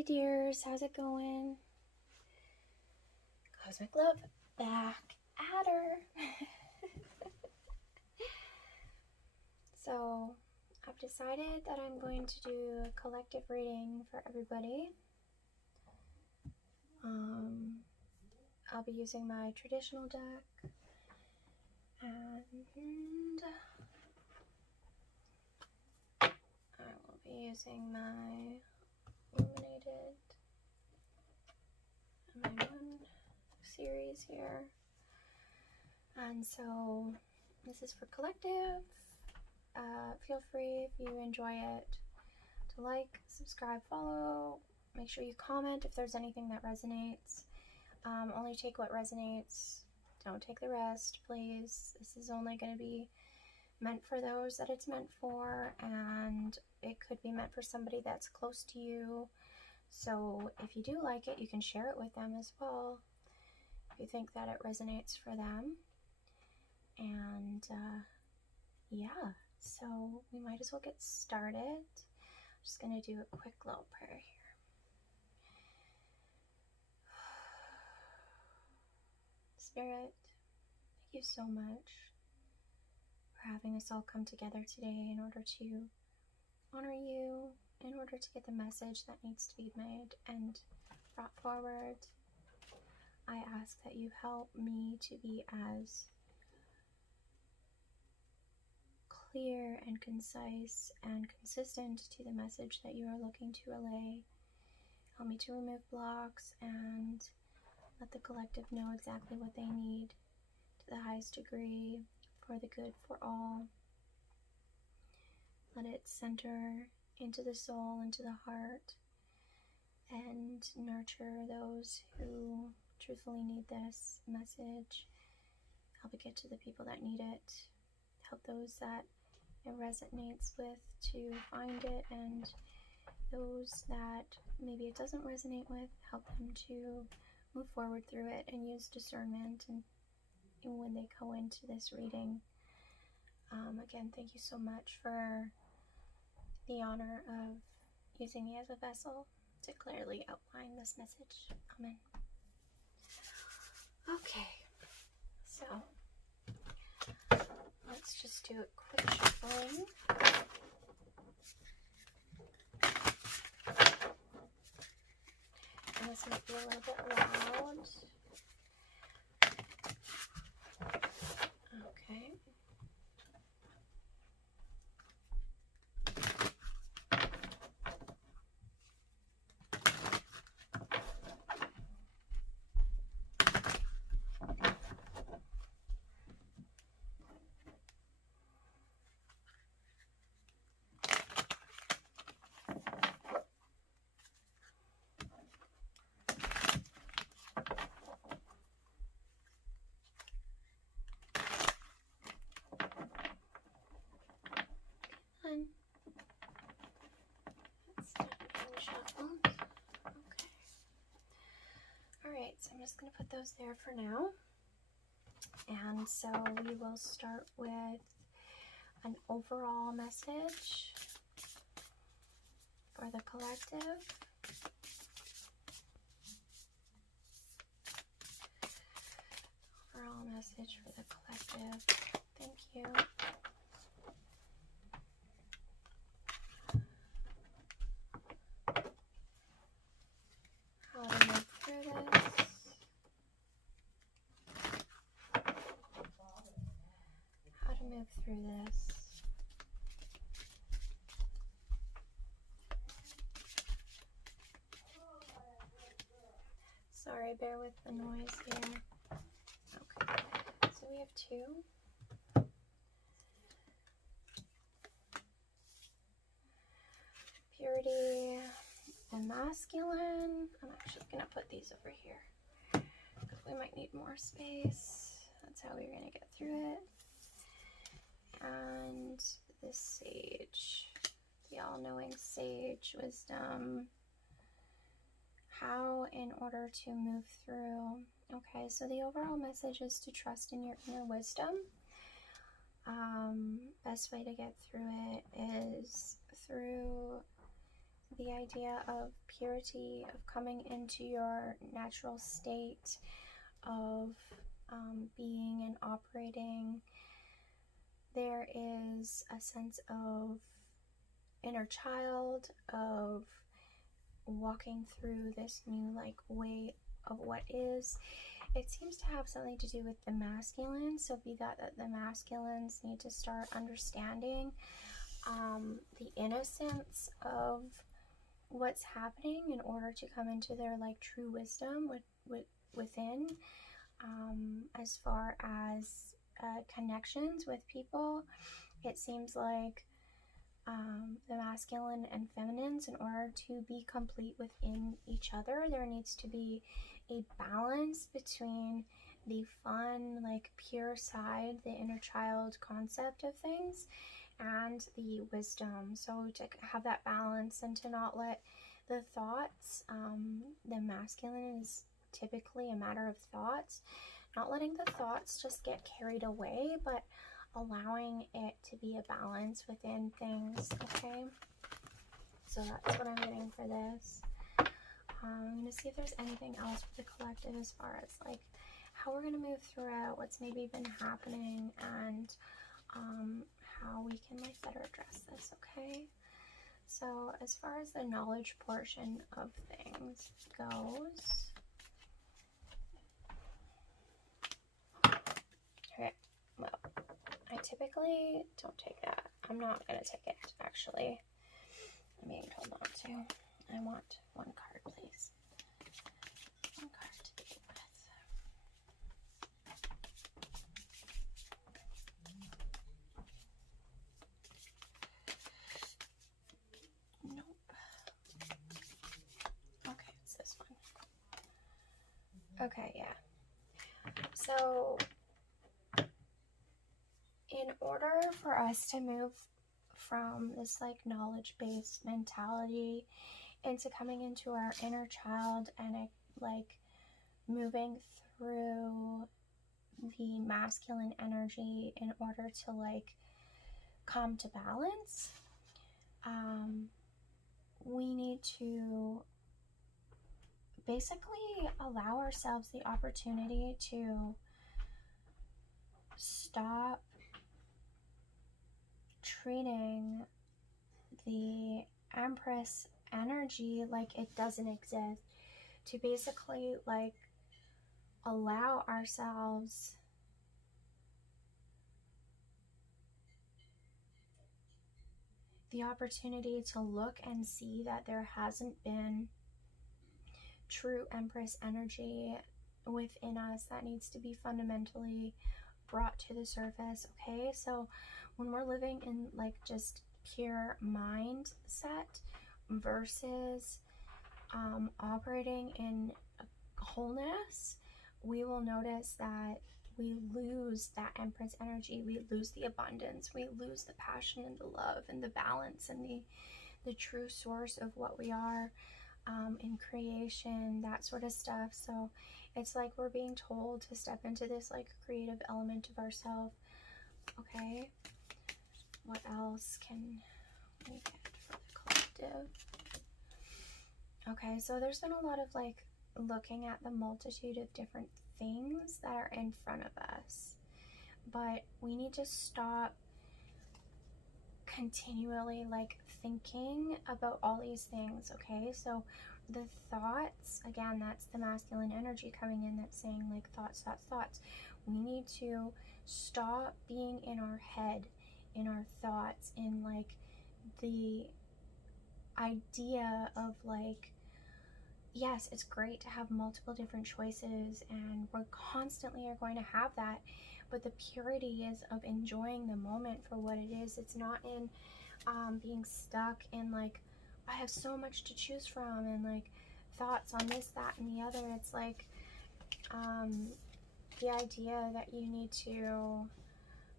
Hey dears, how's it going? Cosmic Love back at her. So I've decided that I'm going to do a collective reading for everybody. I'll be using my traditional deck and I will be using my illuminated and my moon series here. And so this is for collective. Feel free, if you enjoy it, to like, subscribe, follow. Make sure you comment if there's anything that resonates. Only take what resonates. Don't take the rest, please. This is only going to be meant for those that it's meant for, and it could be meant for somebody that's close to you. So if you do like it, you can share it with them as well, if you think that it resonates for them. And yeah, so we might as well get started. I'm just going to do a quick little prayer here. Spirit, thank you so much for having us all come together today in order to honor you, in order to get the message that needs to be made and brought forward. I ask that you help me to be as clear and concise and consistent to the message that you are looking to relay. Help me to remove blocks and let the collective know exactly what they need to the highest degree for the good for all. Let it center into the soul, into the heart, and nurture those who truthfully need this message. Help it get to the people that need it. Help those that it resonates with to find it, and those that maybe it doesn't resonate with, help them to move forward through it and use discernment and when they go into this reading. Again, thank you so much for the honor of using me as a vessel to clearly outline this message. Amen. Okay, so let's just do a quick shuffling. And this might be a little bit loud. Okay. It's unshuffled. Okay. Alright, so I'm just going to put those there for now. And so we will start with an overall message for the collective. Overall message for the collective. Thank you. How to move through this. How to move through this. Sorry, bear with the noise here. Okay, so we have two. Purity and masculine. I'm actually going to put these over here because we might need more space. That's how we're going to get through it. And the sage, the all-knowing sage wisdom. How in order to move through. Okay, so the overall message is to trust in your inner wisdom. Best way to get through it is through the idea of purity, of coming into your natural state of being and operating. There is a sense of inner child, of walking through this new like way of what is. It seems to have something to do with the masculine, so be that the masculines need to start understanding the innocence of what's happening in order to come into their like true wisdom within, as far as connections with people. It seems like the masculine and feminines, in order to be complete within each other, there needs to be a balance between the fun, like pure side, the inner child concept of things, and the wisdom. So to have that balance and to not let the thoughts, the masculine is typically a matter of thoughts, not letting the thoughts just get carried away, but allowing it to be a balance within things. Okay, so that's what I'm getting for this. I'm going to see if there's anything else for the collective as far as like how we're going to move through it, what's maybe been happening, and how we can like better address this. Okay, so as far as the knowledge portion of things goes, okay, well, I typically don't take that. I'm not going to take it, actually. I'm being told not to. I want one card, please. One card to begin with. Nope. Okay, it's this one. Okay, yeah. So in order for us to move from this like knowledge-based mentality into coming into our inner child and like moving through the masculine energy in order to like come to balance, we need to basically allow ourselves the opportunity to stop treating the Empress energy like it doesn't exist, to basically like allow ourselves the opportunity to look and see that there hasn't been true Empress energy within us that needs to be fundamentally brought to the surface. Okay, so when we're living in like just pure mindset versus operating in wholeness, we will notice that we lose that Empress energy, we lose the abundance, we lose the passion and the love and the balance and the true source of what we are in creation, that sort of stuff. So it's like we're being told to step into this like creative element of ourselves. Okay, what else can we get for the collective? Okay, so there's been a lot of like looking at the multitude of different things that are in front of us, but we need to stop continually like thinking about all these things. Okay, so the thoughts, again, that's the masculine energy coming in, that's saying like thoughts. We need to stop being in our head, in our thoughts, in like the idea of like, yes, it's great to have multiple different choices and we're constantly are going to have that, but the purity is of enjoying the moment for what it is. It's not in being stuck in like, I have so much to choose from and like thoughts on this, that, and the other. It's like the idea that you need to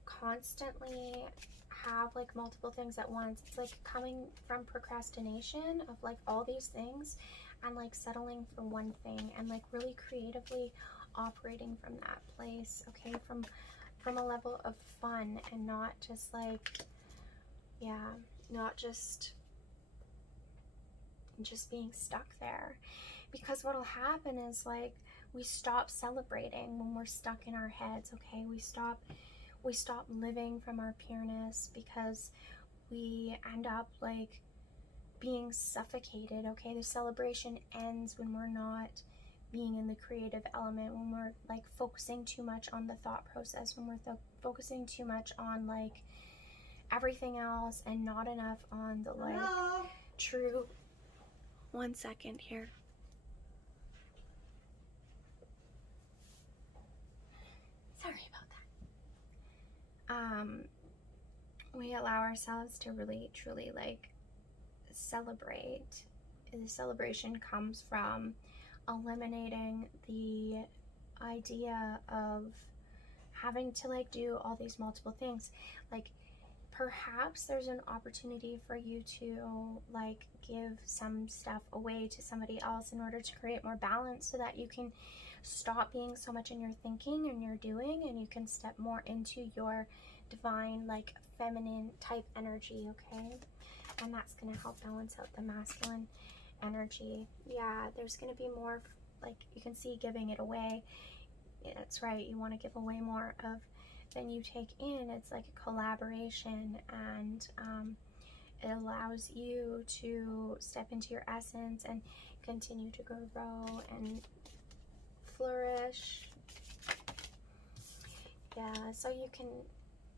constantly have like multiple things at once. It's like coming from procrastination of like all these things and like settling for one thing and like really creatively operating from that place. Okay, from a level of fun and not just like, yeah, not just just being stuck there. Because what'll happen is, like, we stop celebrating when we're stuck in our heads, okay? We stop living from our pureness because we end up, like, being suffocated, okay? The celebration ends when we're not being in the creative element, when we're, like, focusing too much on the thought process, when we're focusing too much on, like, everything else and not enough on the, like, true. 1 second here. Sorry about that. We allow ourselves to really, truly, like, celebrate. And the celebration comes from eliminating the idea of having to, like, do all these multiple things. Like, perhaps there's an opportunity for you to, like, give some stuff away to somebody else in order to create more balance, so that you can stop being so much in your thinking and your doing, and you can step more into your divine, like, feminine type energy, okay? And that's going to help balance out the masculine energy. Yeah, there's going to be more, like, you can see giving it away. That's right, you want to give away more of than you take in. It's like a collaboration, and it allows you to step into your essence and continue to grow and flourish. Yeah, so you can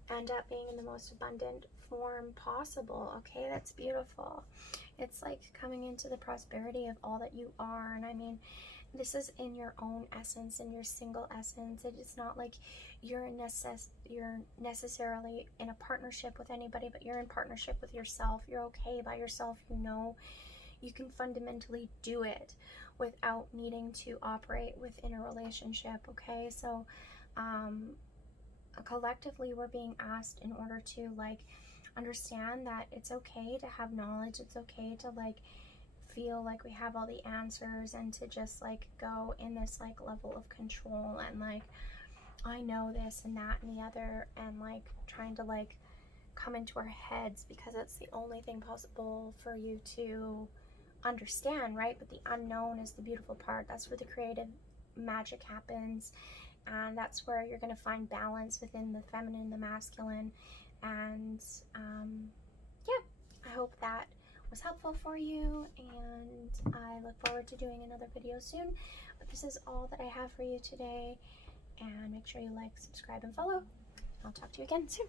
end up being in the most abundant form possible, okay? That's beautiful. It's like coming into the prosperity of all that you are. And I mean, this is in your own essence, in your single essence. It is not like you're necessarily in a partnership with anybody, but you're in partnership with yourself. You're okay by yourself. You know you can fundamentally do it without needing to operate within a relationship, okay? So collectively, we're being asked, in order to, like, understand that it's okay to have knowledge, it's okay to, like, feel like we have all the answers, and to just, like, go in this, like, level of control and, like, I know this and that and the other, and, like, trying to, like, come into our heads, because it's the only thing possible for you to understand, right? But the unknown is the beautiful part. That's where the creative magic happens, and that's where you're going to find balance within the feminine and the masculine. And yeah, I hope that was helpful for you, and I look forward to doing another video soon. But this is all that I have for you today, and make sure you like, subscribe, and follow. I'll talk to you again soon.